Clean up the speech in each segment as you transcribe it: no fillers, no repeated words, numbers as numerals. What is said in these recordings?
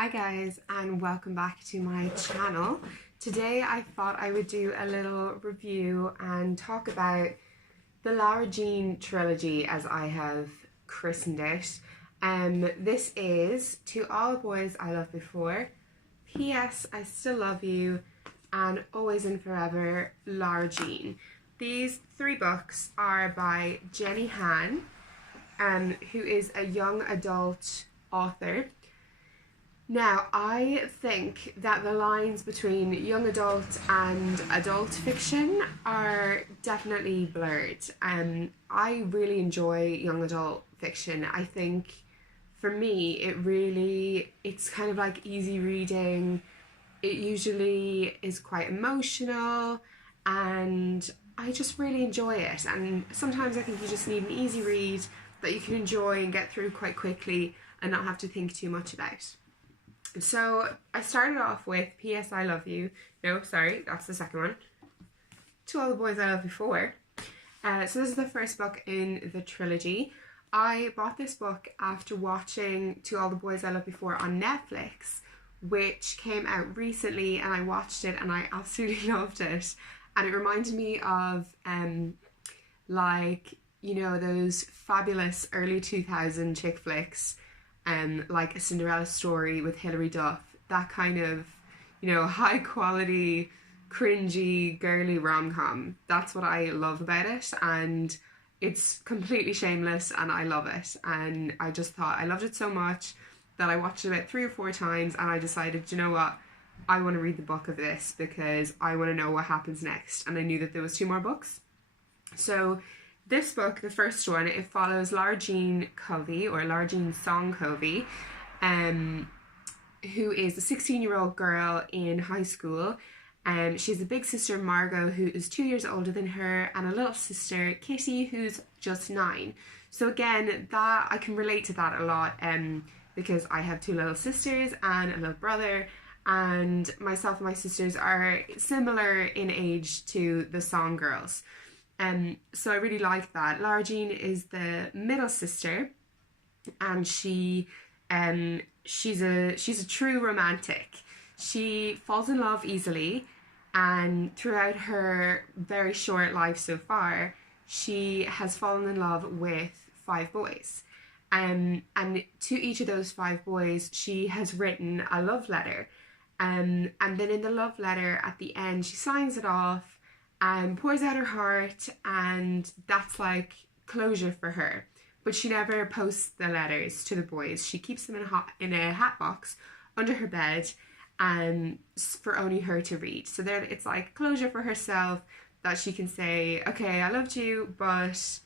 Hi guys, and welcome back to my channel. Today I thought I would do a little review and talk about the Lara Jean trilogy, as I have christened it. This is To All the Boys I Loved Before, P.S. I Still Love You, and Always and Forever, Lara Jean. These three books are by Jenny Han, who is a young adult author. Now, I think that the lines between young adult and adult fiction are definitely blurred. I really enjoy young adult fiction. I think for me, it's kind of like easy reading. It usually is quite emotional and I just really enjoy it. And sometimes I think you just need an easy read that you can enjoy and get through quite quickly and not have to think too much about. So I started off with P.S. I Love You. No, sorry, that's the second one. To All the Boys I Loved Before. So this is the first book in the trilogy. I bought this book after watching To All the Boys I Loved Before on Netflix, which came out recently, and I watched it and I absolutely loved it. And it reminded me of those fabulous early 2000 chick flicks, like A Cinderella Story with Hilary Duff, that kind of, high quality, cringy, girly rom-com. That's what I love about it, and it's completely shameless and I love it. And I just thought I loved it so much that I watched it about 3 or 4 times, and I decided, you know what, I want to read the book of this because I want to know what happens next. And I knew that there was 2 more books. So this book, the first one, it follows Lara Jean Covey, or Lara Jean Song Covey, who is a 16-year-old girl in high school. She has a big sister, Margot, who is 2 years older than her, and a little sister, Kitty, who's just 9. So again, that I can relate to that a lot, because I have 2 little sisters and a little brother, and myself and my sisters are similar in age to the Song girls. So I really like that. Lara Jean is the middle sister, and she's a true romantic. She falls in love easily, and throughout her very short life so far, she has fallen in love with 5 boys. And to each of those 5 boys, she has written a love letter. And then in the love letter, at the end, she signs it off and pours out her heart, and that's like closure for her. But she never posts the letters to the boys. She keeps them in a hat box under her bed, and for only her to read. So there, it's like closure for herself, that she can say, okay, I loved you, but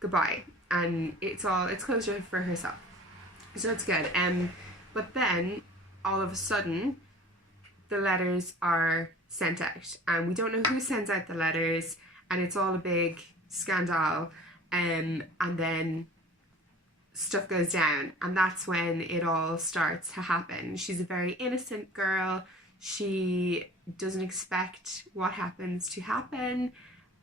goodbye. And it's closure for herself. So it's good. But then all of a sudden, the letters are sent out, and we don't know who sends out the letters, and it's all a big scandal, and then stuff goes down, and that's when it all starts to happen. She's a very innocent girl. She doesn't expect what happens to happen,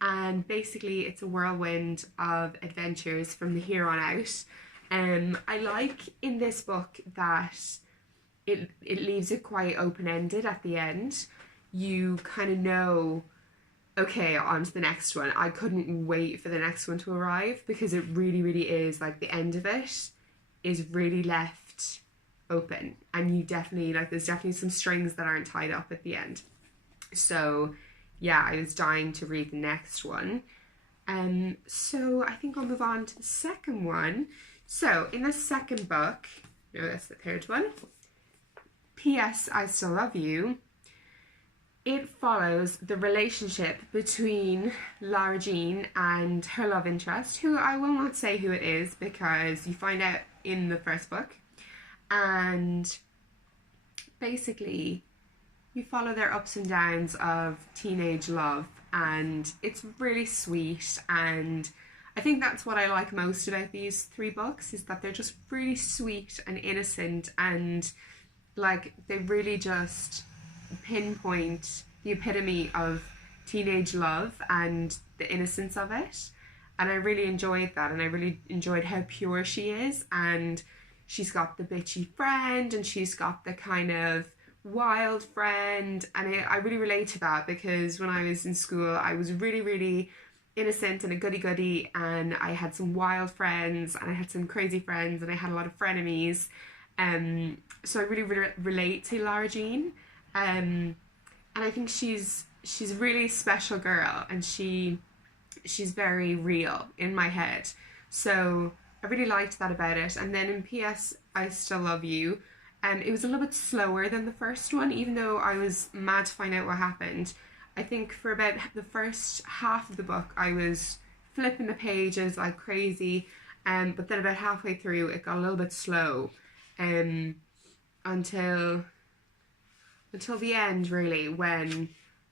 and basically it's a whirlwind of adventures from here on out. I like in this book that it leaves it quite open-ended at the end. You kind of know, okay, on to the next one. I couldn't wait for the next one to arrive, because it really, really is, like, the end of it is really left open, and you definitely, there's definitely some strings that aren't tied up at the end. So yeah, I was dying to read the next one. So I think I'll move on to the second one. So in the second book, no, that's the third one, P.S. I Still Love You, it follows the relationship between Lara Jean and her love interest, who I will not say who it is because you find out in the first book. And basically, you follow their ups and downs of teenage love, and it's really sweet. And I think that's what I like most about these 3 books, is that they're just really sweet and innocent, and they really just pinpoint the epitome of teenage love and the innocence of it. And I really enjoyed that, and I really enjoyed how pure she is, and she's got the bitchy friend and she's got the kind of wild friend, and I really relate to that because when I was in school I was really, really innocent and a goody-goody, and I had some wild friends and I had some crazy friends and I had a lot of frenemies. So I really relate to Lara Jean, and I think she's a really special girl, and she's very real in my head. So I really liked that about it. And then in P.S. I Still Love You, it was a little bit slower than the first one, even though I was mad to find out what happened. I think for about the first half of the book I was flipping the pages like crazy, but then about halfway through it got a little bit slow, until the end, really, when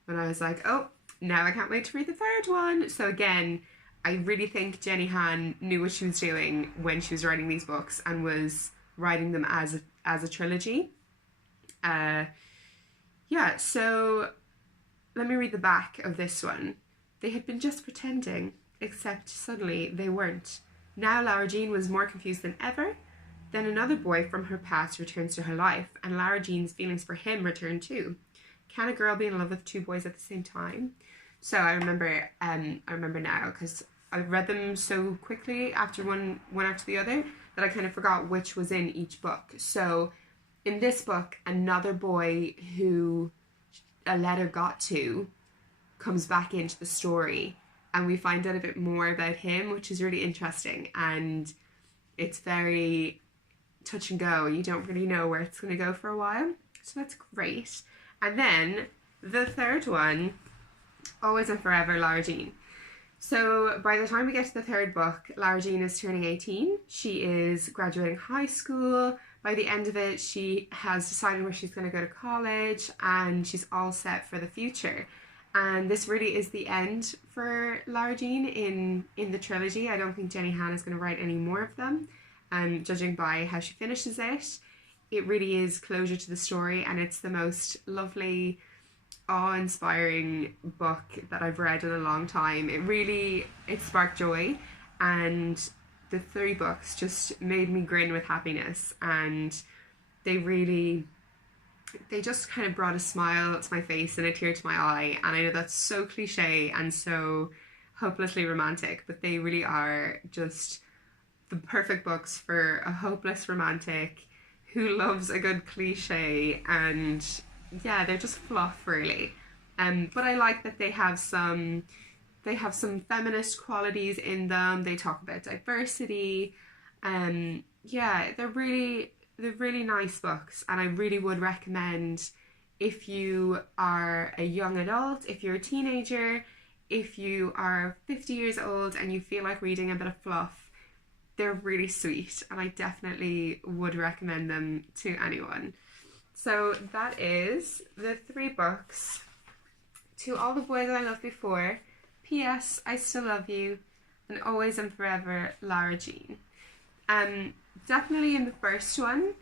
I was like, oh, now I can't wait to read the third one. So again, I really think Jenny Han knew what she was doing when she was writing these books and was writing them as a trilogy. Yeah, so let me read the back of this one. They had been just pretending, except suddenly they weren't. Now Lara Jean was more confused than ever. Then another boy from her past returns to her life, and Lara Jean's feelings for him return too. Can a girl be in love with two boys at the same time? So I remember now, because I read them so quickly after one after the other, that I kind of forgot which was in each book. So in this book, another boy who a letter got to comes back into the story, and we find out a bit more about him, which is really interesting, and it's very touch and go. You don't really know where it's going to go for a while, so that's great. And then the third one, Always and Forever, Lara Jean. So by the time we get to the third book, Lara Jean is turning 18. She is graduating high school. By the end of it, she has decided where she's going to go to college, and she's all set for the future. And this really is the end for Lara Jean in the trilogy. I don't think Jenny Han is going to write any more of them. And judging by how she finishes it, it really is closure to the story, and it's the most lovely, awe-inspiring book that I've read in a long time. It sparked joy, and the three books just made me grin with happiness, and they just kind of brought a smile to my face and a tear to my eye. And I know that's so cliche and so hopelessly romantic, but they really are just the perfect books for a hopeless romantic who loves a good cliche. And yeah, they're just fluff, really. But I like that they have some feminist qualities in them. They talk about diversity. Yeah, they're really nice books, and I really would recommend, if you are a young adult, if you're a teenager, if you are 50 years old and you feel like reading a bit of fluff, they're really sweet, and I definitely would recommend them to anyone. So that is the three books: To All the Boys I Loved Before, P.S. I Still Love You, and Always and Forever, Lara Jean. Definitely in the first one,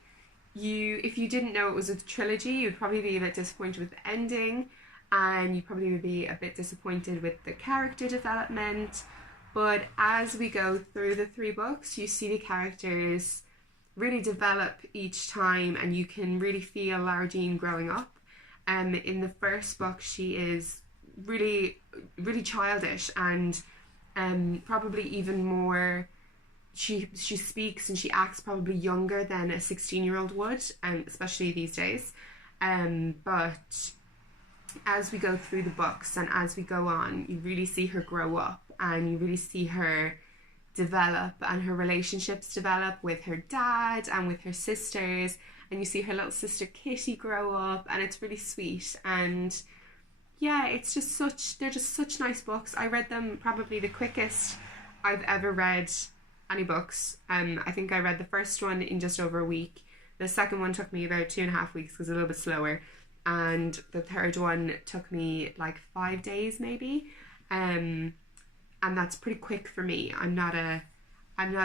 if you didn't know it was a trilogy, you'd probably be a bit disappointed with the ending, and you probably would be a bit disappointed with the character development. But as we go through the three books, you see the characters really develop each time, and you can really feel Lara Jean growing up. In the first book, she is really, really childish, and probably even more. She speaks and she acts probably younger than a 16-year-old would, especially these days. But as we go through the books and as we go on, you really see her grow up, and you really see her develop, and her relationships develop with her dad and with her sisters, and you see her little sister Kitty grow up, and it's really sweet. And yeah, they're just such nice books. I read them probably the quickest I've ever read any books. I think I read the first one in just over a week. The second one took me about 2.5 weeks, because it was a little bit slower, and the third one took me like 5 days maybe. And that's pretty quick for me. I'm not a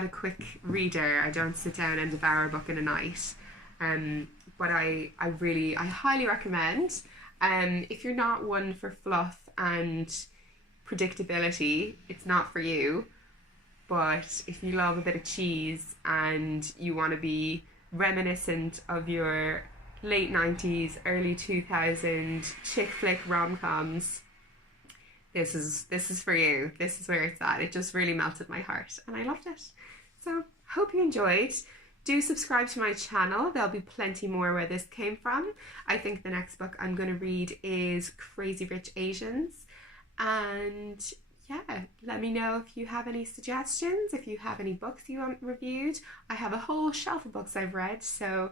quick reader. I don't sit down and devour a book in a night. But I highly recommend. If you're not one for fluff and predictability, it's not for you. but if you love a bit of cheese and you want to be reminiscent of your late 90s, early 2000s chick flick rom-coms, this is for you. This is where it's at. It just really melted my heart and I loved it. So hope you enjoyed. Do subscribe to my channel. There'll be plenty more where this came from. I think the next book I'm going to read is Crazy Rich Asians. And yeah, let me know if you have any suggestions, if you have any books you want reviewed. I have a whole shelf of books I've read, so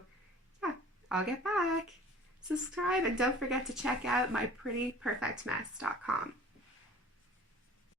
yeah, I'll get back. Subscribe and don't forget to check out myprettyperfectmess.com.